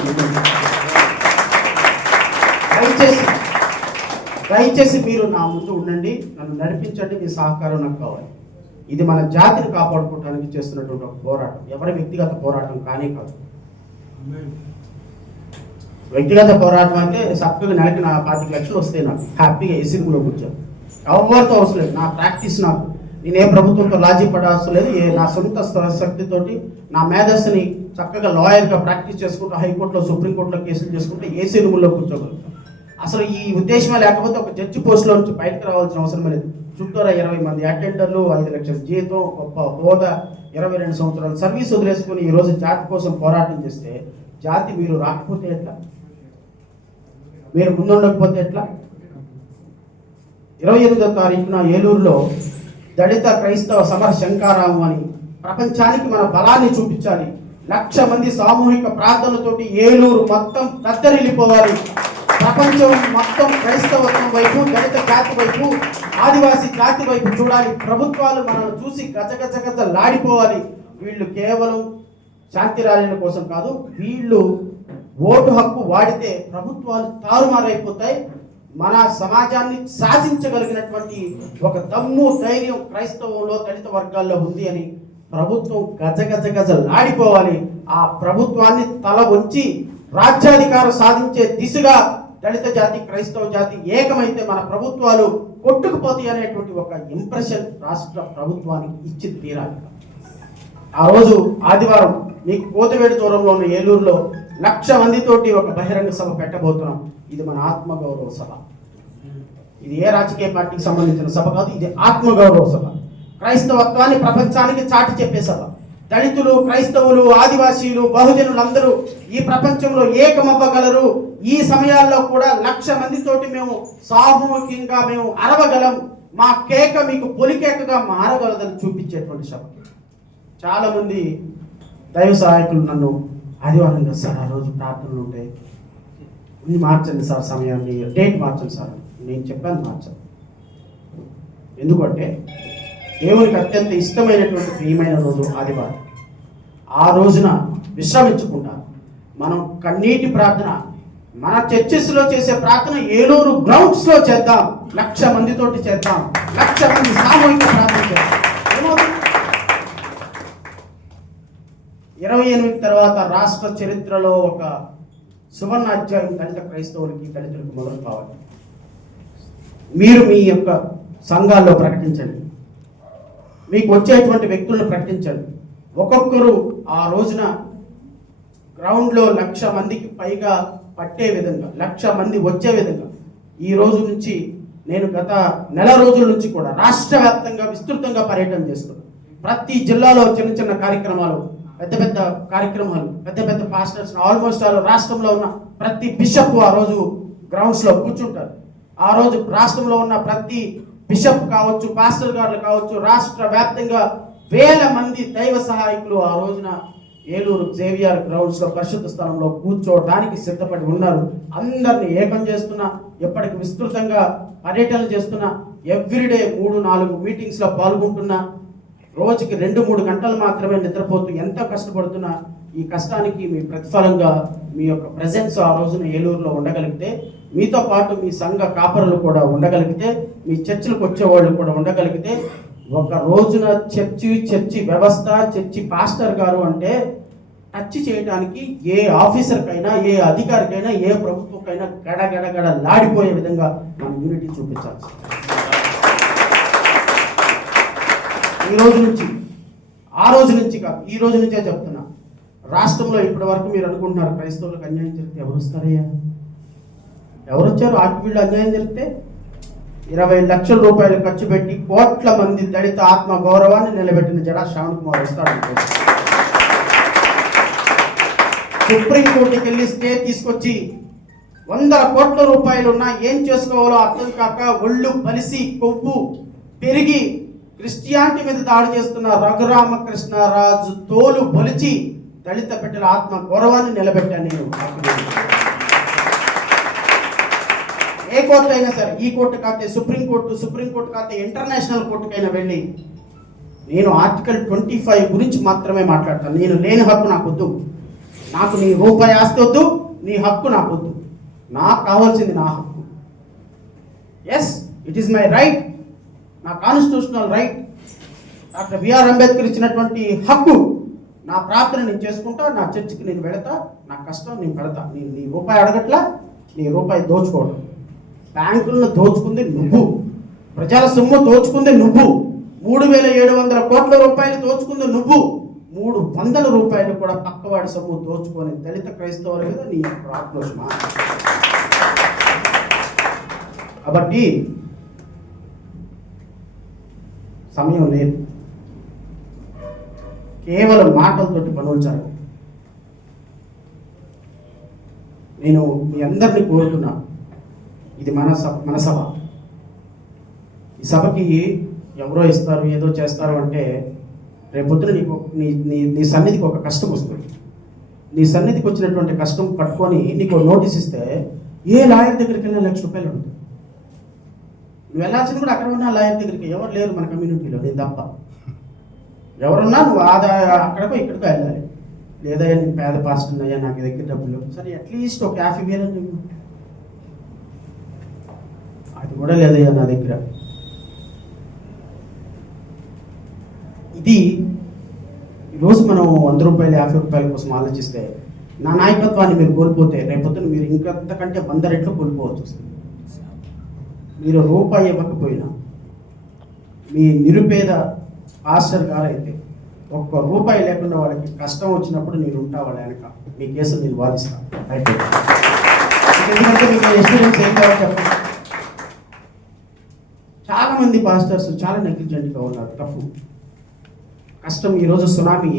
దయచేసి మీరు నా ముందు ఉండండి, నన్ను నడిపించండి, మీ సహకారం నాకు కావాలి. ఇది మన జాతిని కాపాడుకోవడానికి చేస్తున్నటువంటి ఒక పోరాటం, ఎవరి వ్యక్తిగత పోరాటం కానీ కాదు. వ్యక్తిగత పోరాటం అయితే చక్కగా నెలకి నా 25 లక్షలు వస్తాయి, నాకు హ్యాపీగా ఏసీ రూమ్లో కూర్చొని ఎవరితో అవసరం లేదు. నా ప్రాక్టీస్, నాకు నేను ఏ ప్రభుత్వంతో లాజీ పడాల్సిన లేదు. నా సొంత శక్తితోటి నా మేధస్సుని చక్కగా లాయర్గా ప్రాక్టీస్ చేసుకుంటూ హైకోర్టులో, సుప్రీంకోర్టులో కేసులు చేసుకుంటే ఏసీ రూమ్లో కూర్చోగలుగుతాను. అసలు ఈ ఉద్దేశమే లేకపోతే ఒక జడ్జి పోస్టులో నుంచి బయటకు రావాల్సిన అవసరం లేదు. చుట్టూరా 20 మంది అటెండర్లు, 5 లక్షల జీతం, గొప్ప హోదా, 22 సంవత్సరాలు సర్వీస్ వదిలేసుకుని ఈరోజు జాతి కోసం పోరాటం చేస్తే జాతి మీరు రాకపోతే ఎట్లా? మీరు ముందుండకపోతే ఎట్లా? 28వ తారీఖున ఏలూరులో దళిత క్రైస్తవ సమర శంకారామం అని ప్రపంచానికి మన బలాన్ని చూపించాలి. 1,00,000 మంది సామూహిక ప్రార్థనలతోటి ఏలూరు మొత్తం కత్తరిల్లిపోవాలి. ప్రపంచం మొత్తం క్రైస్తవత్వం వైపు, దళిత జాతి వైపు, ఆదివాసీ జాతి వైపు చూడాలి. ప్రభుత్వాలు మనల్ని చూసి గజగజలాడిపోవాలి. వీళ్ళు కేవలం శాంతి ర్యాలీల కోసం కాదు, వీళ్ళు ఓటు హక్కు వాడితే ప్రభుత్వాలు తారుమారైపోతాయి. మన సమాజాన్ని శాసించగలిగినటువంటి ఒక దమ్ము, ధైర్యం క్రైస్తవంలో, దళిత వర్గాల్లో ఉంది అని ప్రభుత్వం గజగజలాడిపోవాలి. ఆ ప్రభుత్వాన్ని తల వంచి రాజ్యాధికారం సాధించే దిశగా దళిత జాతి, క్రైస్తవ జాతి ఏకమైతే మన ప్రభుత్వాలు కొట్టుకుపోతాయి అనేటువంటి ఒక ఇంప్రెషన్ రాష్ట్ర ప్రభుత్వానికి ఇచ్చి తీరాలి. ఆ రోజు ఆదివారం మీకు కోతవేడి దూరంలో ఉన్న ఏలూరులో 1,00,000 మందితోటి ఒక బహిరంగ సభ పెట్టబోతున్నాం. ఇది మన ఆత్మగౌరవ సభ. ఇది ఏ రాజకీయ పార్టీకి సంబంధించిన సభ కాదు, ఇది ఆత్మగౌరవ సభ. క్రైస్తవత్వాన్ని ప్రపంచానికి చాటి చెప్పే సభ. దళితులు, క్రైస్తవులు, ఆదివాసీలు, బహుజనులందరూ ఈ ప్రపంచంలో ఏకమవ్వగలరు. ఈ సమయాల్లో కూడా 1,00,000 మందితోటి మేము సామూహికంగా మేము అరవగలం. మా కేక మీకు పొలికేకగా మారగలదని చూపించేటువంటి సభ. చాలా మంది దైవ సహాయకులు నన్ను ఆదివారంగా సార్ ఆ రోజు ప్రార్థనలు ఉంటాయి, మార్చండి సార్ సమయాన్ని, డేట్ మార్చండి సార్. నేను చెప్పాను మార్చాను. ఎందుకంటే దేవునికి అత్యంత ఇష్టమైనటువంటి ప్రియమైన రోజు ఆదివారం. ఆ రోజున విశ్రమించుకుంటారు. మనం కన్నీటి ప్రార్థన మన చర్చెస్లో చేసే ప్రార్థన ఏలూరు గ్రౌండ్స్లో చేద్దాం. 1,00,000 మందితోటి చేద్దాం. 1,00,000 మంది సామూహిక ప్రార్థన చేద్దాం. 28 తర్వాత రాష్ట్ర చరిత్రలో ఒక సువర్ణ అధ్యాయం దళిత క్రైస్తవులకి, దళితులకు మొదలు కావాలి. మీరు మీ యొక్క సంఘాల్లో ప్రకటించండి, మీకు వచ్చేటువంటి వ్యక్తులను ప్రకటించండి. ఒక్కొక్కరు ఆ రోజున గ్రౌండ్లో 1,00,000 మందికి పైగా పట్టే విధంగా, 1,00,000 మంది వచ్చే విధంగా ఈ రోజు నుంచి నేను గత నెల రోజుల నుంచి కూడా రాష్ట్ర వ్యాప్తంగా విస్తృతంగా పర్యటన చేస్తున్నాను. ప్రతి జిల్లాలో చిన్న చిన్న కార్యక్రమాలు, పెద్ద పెద్ద కార్యక్రమాలు, పెద్ద పెద్ద పాస్టర్స్ ఆల్మోస్ట్ రాష్ట్రంలో ఉన్న ప్రతి బిషప్ ఆ రోజు గ్రౌండ్స్లో కూర్చుంటారు. ఆ రోజు రాష్ట్రంలో ఉన్న ప్రతి బిషప్ కావచ్చు, పాస్టర్ గారు కావచ్చు, రాష్ట్ర వ్యాప్తంగా వేల మంది దైవ సహాయకులు ఆ రోజున ఏలూరు జేవిఆర్ గ్రౌండ్స్లో పరిశుద్ధ స్థలంలో కూర్చోవడానికి సిద్ధపడి ఉన్నారు. అందరినీ ఏకం చేస్తున్నా, ఎప్పటికి విస్తృతంగా పర్యటనలు చేస్తున్నా, ఎవ్రీడే 3-4 మీటింగ్స్లో పాల్గొంటున్నా, రోజుకి 2-3 గంటలు మాత్రమే నిద్రపోతూ ఎంతో కష్టపడుతున్నా. ఈ కష్టానికి మీ ప్రతిఫలంగా మీ యొక్క ప్రెజెన్స్ ఆ రోజున ఏలూరులో ఉండగలిగితే, మీతో పాటు మీ సంఘ కాపరులు కూడా ఉండగలిగితే, మీ చర్చిలకు వచ్చేవాళ్ళు కూడా ఉండగలిగితే, ఒక రోజున చర్చి వ్యవస్థ, చర్చి పాస్టర్ గారు అంటే టచ్ చేయడానికి ఏ ఆఫీసర్కైనా, ఏ అధికారికైనా, ఏ ప్రభుత్వంకైనా గడగడగడ లాడిపోయే విధంగా మనం యూనిటీ చూపించాలి. ఈ రోజు నుంచి, ఆ రోజు నుంచి కాదు, ఈ రోజు నుంచే చెప్తున్నా. రాష్ట్రంలో ఇప్పటి వరకు మీరు అనుకుంటున్నారు క్రైస్తవులకు అన్యాయం జరిగితే ఎవరు వస్తారయ్యా? ఎవరు వచ్చారు? ఆకివీళ్ళు అన్యాయం జరిగితే 20 లక్షల రూపాయలు ఖర్చు పెట్టి కోట్ల మంది దళిత ఆత్మ గౌరవాన్ని నిలబెట్టిన జడా శ్రావణ్ కుమార్ వస్తాడు. సుప్రీంకోర్టుకి వెళ్ళి స్టే తీసుకొచ్చి 100 కోట్ల రూపాయలు ఉన్నా ఏం చేసుకోవాలో అర్థం కాక ఒళ్ళు బలిసి కొవ్వు పెరిగి క్రిస్టియానిటీ మీద దాడి చేస్తున్న రఘురామకృష్ణరాజు తోలు బలిచి దళిత బిడ్డల ఆత్మ గౌరవాన్ని నిలబెట్టాను నేను. ఏ కోర్టు అయినా సరే, ఈ కోర్టు కాతే సుప్రీంకోర్టు కాతే ఇంటర్నేషనల్ కోర్టుకైనా వెళ్ళి నేను ఆర్టికల్ 25 గురించి మాత్రమే మాట్లాడతాను. నేను లేని హక్కు నాకు వద్దు, నాకు నీ రూపాయి ఆస్తి వద్దు, నీ హక్కు నాకు వద్దు. నాకు కావాల్సింది నా హక్కు. Yes, it is my right, నా constitutional right. Doctor B R Ambedkar ఇచ్చినటువంటి హక్కు. నా ప్రార్థన నేను చేసుకుంటా, నా చర్చికి నేను వెళతా, నా కష్టం నేను పెడతా. నీ రూపాయి అడగట్లా, నీ రూపాయి దోచుకోవడం. బ్యాంకులను దోచుకుంది నువ్వు, ప్రజల సొమ్ము దోచుకుంది నువ్వు, 3700 కోట్ల రూపాయలు దోచుకుంది నువ్వు, 300 రూపాయలు కూడా పక్కవాడి సొమ్ము దోచుకొని దళిత క్రైస్తవుల మీద నీ యొక్క ఆక్రోశం. కాబట్టి సమయం లేదు, కేవలం మాటలతోటి పనులు జరగవు. నేను మీ అందరినీ కోరుతున్నా, ఇది మన సభ. ఈ సభకి ఎవరో ఇస్తారు, ఏదో చేస్తారు అంటే రేపొద్దున నీకు నీ సన్నిధికి ఒక కష్టం వస్తుంది. నీ సన్నిధికి వచ్చినటువంటి కష్టం పట్టుకొని నీకు నోటీస్ ఇస్తే ఏ లాయర్ దగ్గరికి వెళ్ళినా 1 లక్ష రూపాయలు ఉంటుంది. నువ్వు వెళ్ళాల్సింది కూడా అక్కడ ఉన్న లాయర్ దగ్గరికి. ఎవరు లేరు మన కమ్యూనిటీలో, నేను తప్ప. ఎవరున్నా నువ్వు అక్కడికో ఇక్కడికో వెళ్ళాలి. లేదా నేను పేద పాస్టర్ అయ్యా, నాకు దగ్గర డబ్బులు, సరే అట్లీస్ట్ ఒక 50,000 అని చెప్పు. అది కూడా లేదయ్యా నా దగ్గర. ఇది ఈరోజు మనం 100 రూపాయలు 50 రూపాయల కోసం ఆలోచిస్తే, నా నాయకత్వాన్ని మీరు కోల్పోతే రేపొద్దున మీరు ఇంకంతకంటే 100 రెట్లు కోల్పోవచ్చు వస్తుంది. మీరు రూపాయి ఇవ్వకపోయినా, మీ నిరుపేద పాస్టర్ గారైతే 1 రూపాయి లేకుండా వాళ్ళకి కష్టం వచ్చినప్పుడు నేను ఉంటా వాళ్ళ వెనక, మీ కేసులు నేను వాదిస్తాను. అయితే ఎందుకంటే మీకు ఎక్స్పీరియన్స్ ఏం కావాలి చెప్పండి. చాలా మంది పాస్టర్స్ చాలా నెగ్లిజెంట్గా ఉన్నారు. తప్పు. కష్టం. ఈరోజు సునామీ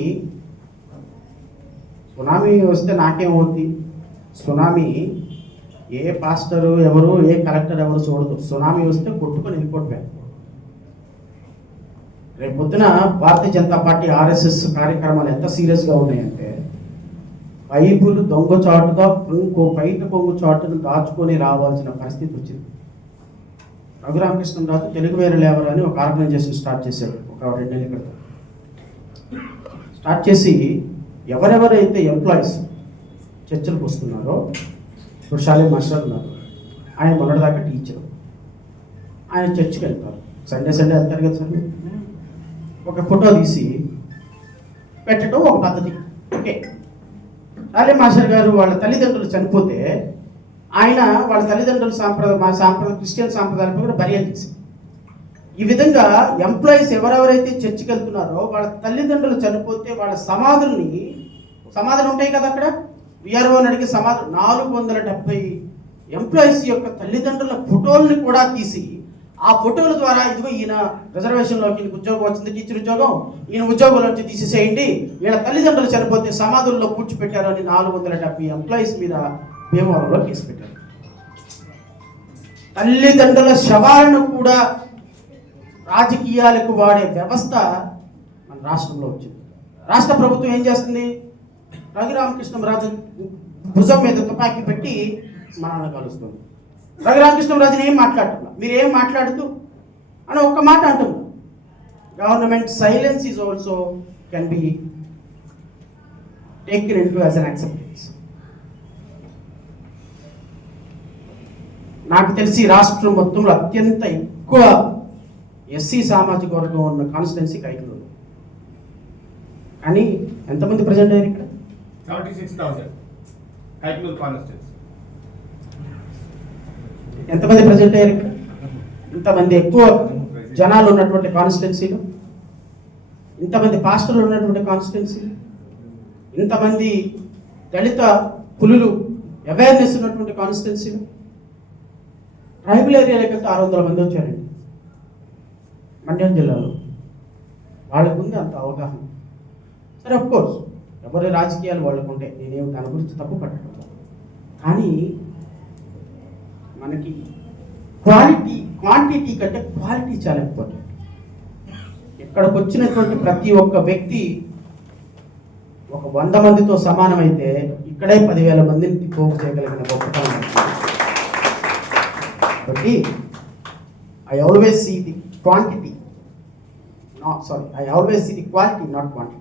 వస్తే నాకేమవుతుంది? సునామీ ఏ పాస్టరు ఎవరు, ఏ కలెక్టర్ ఎవరు చూడదు. సునామీ వస్తే కొట్టుకొని వెళ్ళిపోవటమే. రేపొద్దున భారతీయ జనతా పార్టీ RSS కార్యక్రమాలు ఎంత సీరియస్గా ఉన్నాయంటే, బైబుల్ దొంగచాటుగా బయట కొంగు చాటును దాచుకొని రావాల్సిన పరిస్థితి వచ్చింది. రఘురామకృష్ణరాజు తెలుగు వేరే లేవర్ అని ఒక ఆర్గనైజేషన్ స్టార్ట్ చేశాడు ఒక 2 నెలల క్రితం. స్టార్ట్ చేసి ఎవరెవరైతే ఎంప్లాయీస్ చర్చలకు వస్తున్నారో, ఇప్పుడు షాలే మాస్టర్ ఉన్నారు, ఆయన మొన్నటిదాకా టీచరు, ఆయన చర్చికి వెళ్తారు. సండే వెళ్తారు కదా సార్. ఒక ఫోటో తీసి పెట్టడం ఒక పద్ధతి. ఓకే, షాలే మాస్టర్ గారు వాళ్ళ తల్లిదండ్రులు చనిపోతే ఆయన వాళ్ళ తల్లిదండ్రుల సాంప్రదాయ క్రిస్టియన్ సాంప్రదాయాలపై కూడా బర్యాలు చేశారు. ఈ విధంగా ఎంప్లాయీస్ ఎవరెవరైతే చర్చికి వెళ్తున్నారో వాళ్ళ తల్లిదండ్రులు చనిపోతే వాళ్ళ సమాధులు ఉంటాయి కదా అక్కడ, విఆర్ఓ అడిగే సమాధులు 470 ఎంప్లాయీస్ యొక్క తల్లిదండ్రుల ఫోటోల్ని కూడా తీసి ఆ ఫోటోల ద్వారా ఇదిగో ఈయన రిజర్వేషన్లోకి ఈయనకు ఉద్యోగం వచ్చింది, టీచర్ ఉద్యోగం, ఈయన ఉద్యోగంలో నుంచి తీసేసేయండి, వీళ్ళ తల్లిదండ్రులు చనిపోతే సమాధుల్లో కూర్చిపెట్టారు అని 470 ఎంప్లాయీస్ మీద భీమవరంలో కేసు పెట్టారు. తల్లిదండ్రుల శవాలను కూడా రాజకీయాలకు వాడే వ్యవస్థ మన రాష్ట్రంలో వచ్చింది. రాష్ట్ర ప్రభుత్వం ఏం చేస్తుంది? రఘురామకృష్ణరాజు భుజం మీద తుపాకీ పెట్టి మనల్ని కలుస్తుంది. రఘురామకృష్ణరాజుని ఏం మాట్లాడుతున్నా, మీరు ఏం మాట్లాడుతూ అని ఒక్క మాట అంటున్నా. Government silence is also can be taken in to as an acceptance. నాకు తెలిసి రాష్ట్రం మొత్తంలో అత్యంత ఎక్కువ ఎస్సీ సామాజిక వర్గం ఉన్న కాన్స్టిట్యున్సీ కైకలూరు. కానీ ఎంతమంది ప్రజెంట్ అయ్యారు ఇక్కడ? 76,000 కైకలూరు కాన్స్టిట్యున్సీ. ఎంతమంది ప్రజెంట్ అయ్యారు ఇక్కడ? ఇంతమంది ఎక్కువ జనాలు ఉన్నటువంటి కాన్స్టిట్యున్సీలు, ఇంతమంది పాస్టర్లు ఉన్నటువంటి కాన్స్టిట్యున్సీలు, ఇంతమంది దళిత పులులు అవేర్నెస్ ఉన్నటువంటి కాన్స్టిట్యున్సీలు. ట్రైబల్ ఏరియాలోకి వెళ్తే 600 మంది వచ్చారండి మండ్యం జిల్లాలో. వాళ్ళకు ఉంది అంత అవగాహన. సరే, ఆఫ్ కోర్స్ ఎవరి రాజకీయాలు వాళ్ళకు ఉంటాయి, నేనేమి దాని గురించి తప్పు పట్టడం. కానీ మనకి క్వాంటిటీ కంటే క్వాలిటీ చాలా ఇంపార్టెంట్. ఇక్కడికి వచ్చినటువంటి ప్రతి ఒక్క వ్యక్తి ఒక 100 మందితో సమానమైతే ఇక్కడే 10,000 మందిని పోగు చేయగలిగిన గొప్పతనం. కాబట్టి I always see the quantity, I always see the quality, not quantity.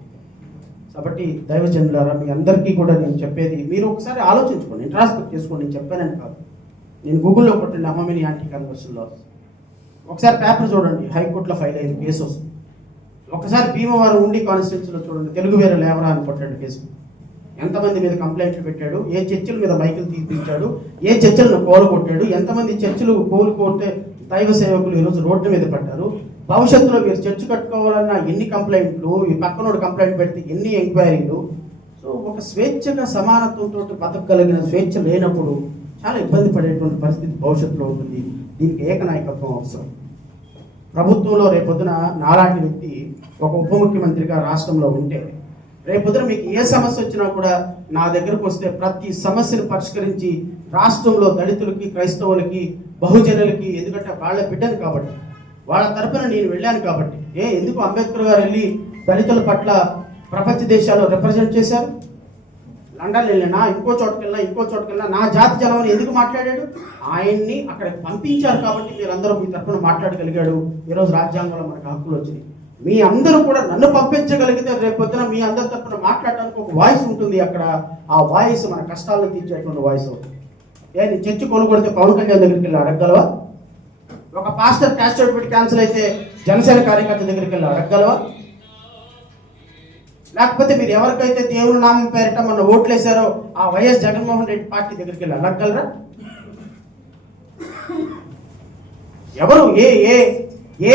కాబట్టి దైవజనులారా, మీ అందరికీ కూడా నేను చెప్పేది, మీరు ఒకసారి ఆలోచించుకోండి, ఇంట్రాస్పెక్ట్ చేసుకోండి. నేను చెప్పానని కాదు, నేను గూగుల్లో కొట్టండి అమ్మమిని యాంటీ కన్వర్షన్ లాస్, ఒకసారి పేపర్ చూడండి, హైకోర్టులో ఫైల్ అయింది కేసు వస్తుంది. ఒకసారి భీమవరం ఉండి కాన్స్టిట్యున్సీలో చూడండి, తెలుగు వేరే లేవరా అని కొట్టండి కేసు. ఎంతమంది మీద కంప్లైంట్లు పెట్టాడు, ఏ చర్చిల మీద మైకులు తీపించాడు, ఏ చర్చలను కోలుకొట్టాడు, ఎంతమంది చర్చలు కోలుకొట్టే దైవ సేవకులు ఈరోజు రోడ్డు మీద పడ్డారు. భవిష్యత్తులో మీరు చర్చ్ కట్టుకోవాలన్న ఎన్ని కంప్లైంట్లు, ఈ పక్కనోడు కంప్లైంట్ పెడితే ఎన్ని ఎంక్వైరీలు. సో ఒక స్వేచ్ఛగా సమానత్వంతో బతకగలిగిన స్వేచ్ఛ లేనప్పుడు చాలా ఇబ్బంది పడేటువంటి పరిస్థితి భవిష్యత్తులో ఉంటుంది. దీనికి ఏకనాయకత్వం అవసరం. ప్రభుత్వంలో రేపొద్దున నాలాంటి వ్యక్తి ఒక ఉప ముఖ్యమంత్రిగా రాష్ట్రంలో ఉంటే, రేపొద్దున మీకు ఏ సమస్య వచ్చినా కూడా నా దగ్గరకు వస్తే ప్రతి సమస్యను పరిష్కరించి రాష్ట్రంలో దళితులకి, క్రైస్తవులకి, బహుజనులకి, ఎందుకంటే వాళ్ళ బిడ్డను కాబట్టి, వాళ్ళ తరపున నేను వెళ్ళాను కాబట్టి. ఎందుకు అంబేద్కర్ గారు వెళ్ళి దళితుల పట్ల ప్రపంచ దేశాల్లో రిప్రజెంట్ చేశారు? లండన్ వెళ్ళినా, ఇంకో చోటుకెళ్ళినా నా జాతి జనం ఎందుకు మాట్లాడాడు? ఆయన్ని అక్కడికి పంపించారు కాబట్టి మీరందరూ మీ తరఫున మాట్లాడగలిగాడు. ఈరోజు రాజ్యాంగంలో మనకు హక్కులు వచ్చినాయి. మీ అందరూ కూడా నన్ను పంపించగలిగితే రేపొద్దున మీ అందరి తరఫున మాట్లాడడానికి ఒక వాయిస్ ఉంటుంది అక్కడ. ఆ వాయిస్ మన కష్టాలను తీర్చేటువంటి వాయిస్ అవుతుంది. నీ చర్చి కొనుగొడితే పవన్ కళ్యాణ్ దగ్గరికి వెళ్ళి అడగగలవా? ఒక పాస్టర్ క్యాస్ట్ సర్టిఫికేట్ క్యాన్సిల్ అయితే జనసేన కార్యకర్త దగ్గరికి వెళ్ళి అడగగలవా? లేకపోతే మీరు ఎవరికైతే దేవుని నామం పేరిట మన ఓట్లేశారో ఆ వైఎస్ జగన్మోహన్ రెడ్డి పార్టీ దగ్గరికి వెళ్ళి అడగగలరా? ఎవరు ఏ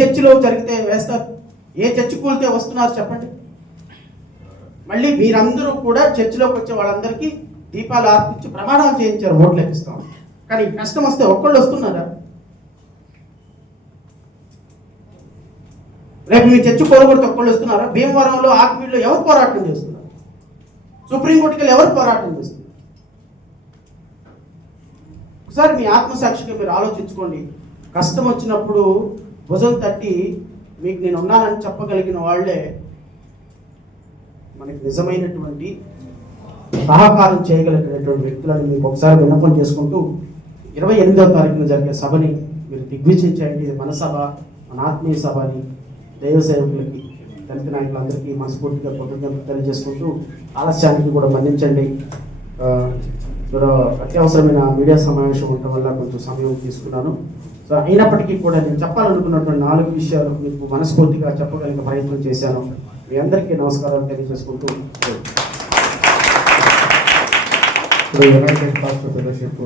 చర్చిలో జరిగితే వేస్తారు? ఏ చర్చి కూలితే వస్తున్నారు చెప్పండి? మళ్ళీ మీరందరూ కూడా చర్చిలోకి వచ్చే వాళ్ళందరికీ దీపాలు ఆర్పించి ప్రమాణాలు చేయించారు ఓట్లు వేపిస్తాం. కానీ కష్టం వస్తే ఒక్కళ్ళు వస్తున్నారా? రేపు మీ చర్చి కోరగొడితే ఒక్కళ్ళు వస్తున్నారా? భీమవరంలో ఆర్మీలో ఎవరు పోరాటం చేస్తున్నారు? సుప్రీంకోర్టుకి వెళ్ళి ఎవరు పోరాటం చేస్తున్నారు? ఒకసారి మీ ఆత్మసాక్షిగా మీరు ఆలోచించుకోండి. కష్టం వచ్చినప్పుడు భుజం తట్టి మీకు నేను ఉన్నానని చెప్పగలిగిన వాళ్ళే మనకి నిజమైనటువంటి సహకారం చేయగలిగినటువంటి వ్యక్తులని మీకు ఒకసారి విన్నపం చేసుకుంటూ 28వ తారీఖున జరిగే సభని మీరు దిగ్విజయం చేయండి. ఇది మన సభ, మన ఆత్మీయ సభ అని దైవ సేవకులకి, దళిత నాయకులందరికీ మనస్ఫూర్తిగా కృతజ్ఞతలు తెలియజేసుకుంటూ ఆలస్యానికి కూడా మన్నించండి. అత్యవసరమైన మీడియా సమావేశం ఉండటం వల్ల కొంచెం సమయం తీసుకున్నాను. సో అయినప్పటికీ కూడా నేను చెప్పాలనుకున్నటువంటి 4 విషయాలు మీకు మనస్ఫూర్తిగా చెప్పగలిగిన ప్రయత్నం చేశాను. మీ అందరికీ నమస్కారాలు తెలియజేసుకుంటూ యునైటెడ్ పాస్టర్ ఫెలోషిప్